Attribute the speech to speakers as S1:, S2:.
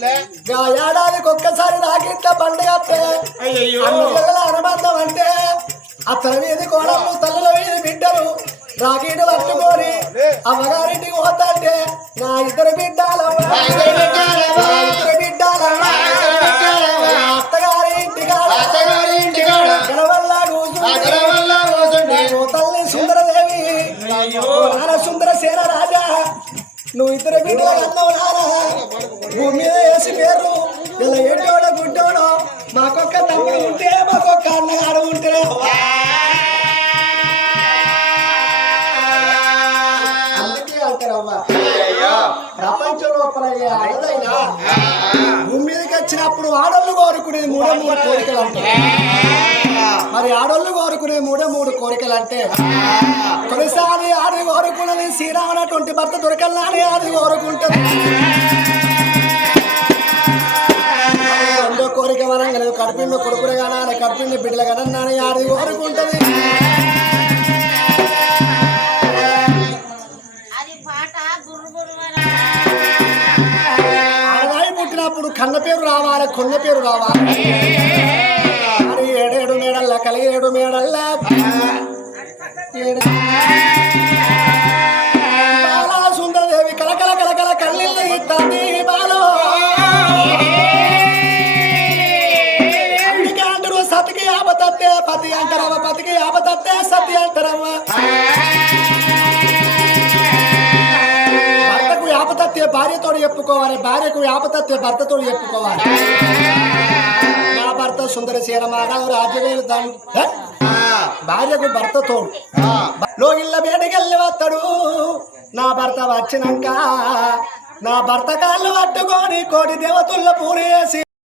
S1: ఆ ఏడాదికి ఒక్కసారి నాకింత పండుగ అనుబంధం అంటే అత్తల మీది కోడలు తల్లుల మీది బిడ్డలు రాకీడు పట్టుకొని అమ్మగారింటికి పోతాంటే నా ఇద్దరు బిడ్డాలమ్మ
S2: ఇద్దరు బిడ్డాలమ్మ.
S1: అత్తగారి ఇంటికాడ.
S2: అత్తగారి ఇంటికాడ.
S1: గడవల్ల
S2: ఆ
S1: కూర్చుంటే
S2: గడవల్ల కూర్చుంటే
S1: ఓ తల్లి సుందరదేవి
S2: అయ్యో.
S1: ఓ నాన్న సుందర సేన రాజా నువ్వు ఇద్దరు బిడ్డల అన్నావు నాన్న భూమి మీద వేసి పేరు. ఇలా ఏంటోడో గుడ్డోడో మాకొక్క తమ్ముడు ఉంటే మాకొక్క అన్నగాడు ఉంటే. అందుకే అంటారమ్మా ప్రపంచం లోపల భూమి మీదకి వచ్చినప్పుడు ఆడోళ్ళు కోరుకునేది మూడే మూడు కోరికలు అంటే మరి ఆడోళ్ళు కోరుకునే మూడే మూడు కోరికలు అంటే కొన్నిసారి ఆడి కోరుకున్నది శ్రీరామనటువంటి భర్త దొరకల్లానే ఆడి కోరుకుంటుంది. కడుపుండి కొడుకులు కనాలి కడుపుండి బిడ్డలు కనన్నాని ఆడి కోరుకుంటుంది ఆడదాయి పుట్టినప్పుడు కన్న పేరు రావాలి కొన్న పేరు రావాలి. అది ఏడేడు మేడల్ల కలిగి ఏడు మేడల్ల. ఏడు- ఆపతత్తే పతి అంటారమ్మ పతికి ఆపతత్తే సతి అంటారమ్మ భర్తకు ఆపతత్తే భార్యతో చెప్పుకోవాలి భార్యకు ఆపతత్తే భర్తతో చెప్పుకోవాలి. నా భర్త సుందర శీలమారావు రాజవేలు దాని భార్యకు భర్తతో తోడు లోగిళ్ళ వేడికెళ్ళి వస్తాడు. నా భర్త వచ్చినాక నా భర్త కాళ్ళు పట్టుకొని కోటి దేవతుల్లో పూరేసి